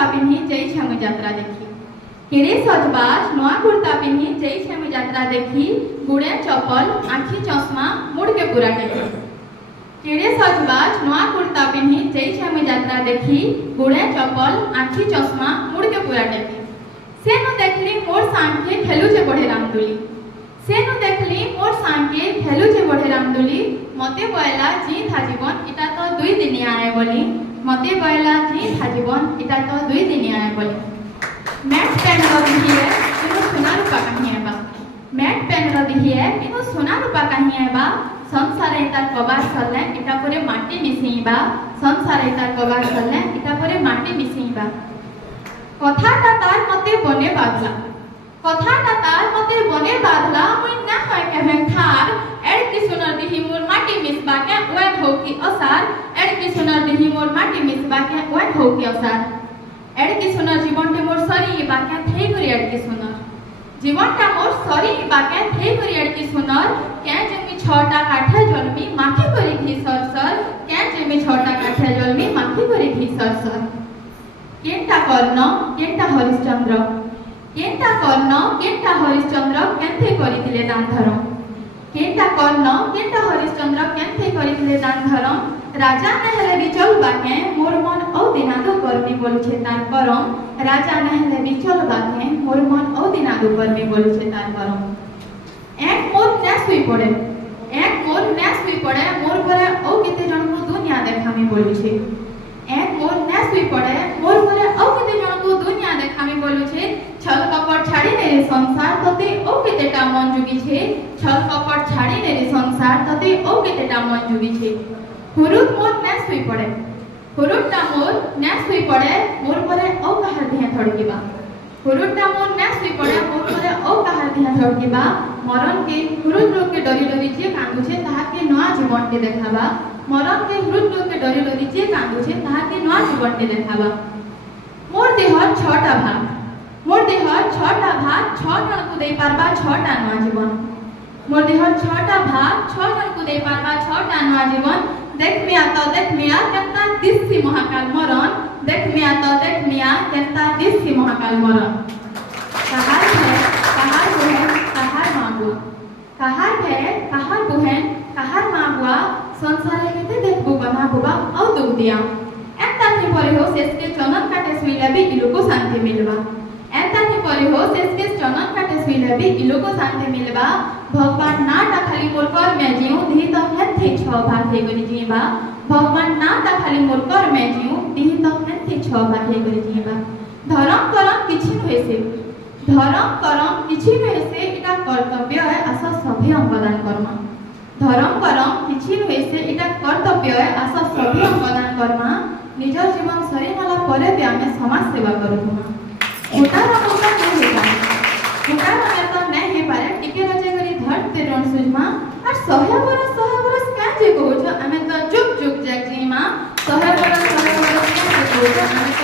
कुर्ता पिन्ही जई मुई यात्रा देखी केड़े सजबाज नुआ कुर्ता पिन्ही जई मुई यात्रा देखी गुड़े चपल आखी चश्मा मुड़ के पूरा टेकी केड़े सजबाज नुआ कुर्ता पिन्ही जई मुई यात्रा देखी गुड़े चपल आखी चश्मा मुड़ के पूरा टेकी सेनु देखली मोर सांगे खेलु जे बढ़े रामदुली सेनु देखली मोर सांगे खेलु जे बढ़े रामदुली मते बयला जी था जीवन इटा तो 2 दिन आए बोली मते बयला जी था जीवन इटा तो 2 दिन आए बोली मैट पेन रही है किनु सोना रूपा कहीं है बा मैट पेन रही है किनु सोना रूपा कहीं है बा संसार इता कबार सरले इटा परे माटी मिसेईबा संसार इता कबार सरले इटा परे माटी मिसेईबा कथाटा तार मते बने बाधला कथाटा तार मते बने बाधला मुई ना होय केहेन थार एड की सुनर दिही मोर माटी मिसबा के ओन हो की असार एड की सुनर दिही मोर माटी मिसबा के ओन हो की असार एड की सुनर जीवनटे मोर सरी बाके थई करी एड की सुनर जीवनटा मोर सरी बाके थई करी एड की सुनर के जेमी 6टा काठे जन्मी माखी करी थी सरसर के जेमी 6टा काठे जन्मी माखी करी थी सरसर केंटा कर्ण केंटा हरिश्चंद्र केंटा कर्ण केंटा हरिश्चंद्र केंथे करिथिले दान धरम केंटा कर्ण केंटा हरिश्चंद्र केंथे करिथिले दान धरम राजा नहेले बिचल बाके मोर मन औ दिनादो करमी बोलुछे तार करम राजा नहेले बिचल बाके मोर मन औ दिनादो करमी बोलुछे तार करम एक मोर ने सुई पड़े एक मोर ने सुई पड़े मोर परे औ केते जणको दुनिया देखामी बोलुछे एक मोर ने सुई पड़े मोर परे औ केते जणको दुनिया देखामी बोलुछे छल कपट छाड़ी ने रे संसार तते औ केतेटा मन जुगी छे छल कपट छाड़ी ने रे संसार तते औ केतेटा मन जुगी छे हुरुट मोर ने सुई पड़े हुरुटटा मोर ने सुई पड़े मोर परे औ कहार धिया थड़कीबा हुरुटटा मोर ने सुई पड़े मोर परे औ कहार धिया थड़कीबा मरण के हुरुट लोक के डरी डरी जे कांदुछे ताहाके नया जीवनटे देखाबा मरण के हुरुट लोक के डरी डरी जे कांदुछे ताहाके नया जीवनटे देखाबा मोर देह 6टा भाग मोर देह 6टा भाग 6 जन को देई पारबा 6टा नया जीवन मोर देह 6टा भाग 6 जन को देई पारबा 6टा नया जीवन देख मिया केनता दिससी महाकाल मरण देख मिया केनता दिससी महाकाल मरण कहार है कहार बहन कहार मागुआ कहार है कहार बहन कहार मागुआ संसारे केते देखबो बना बुबा औ दुख दिया एंता थी परे हो शेष के चनन काटे सुइला भी इलोको शांति मिलबा एंता थी परे हो शेष के चनन काटे सुइला भी इलोको शांति मिलबा भगवान नाटा खाली मोर कर में जियो दी तो हेथे 6 भाग हे करी जीबा भगवान नाटा खाली मोर कर में जियो दी तो हेथे 6 भाग हे करी जीबा धर्म करम किछि होइसे धर्म करम किछि होइसे इटा कर्तव्य है आसा सभे अंगदान कर्मा धर्म करम किछि होइसे इटा कर्तव्य है आसा सभे अंगदान कर्मा निज जीवन सरी मला परे भी आमे समाज सेवा करूथुमा गोटा रंगता नहीं हेता गोटा रंगता नहीं हे पारे टिके रजे करी धरते रण सुजमा और 100 बरस क्या जे कहू छ आमे तो जुग जुग जाग जीमा 100 बरस क्या जे कहू छ आमे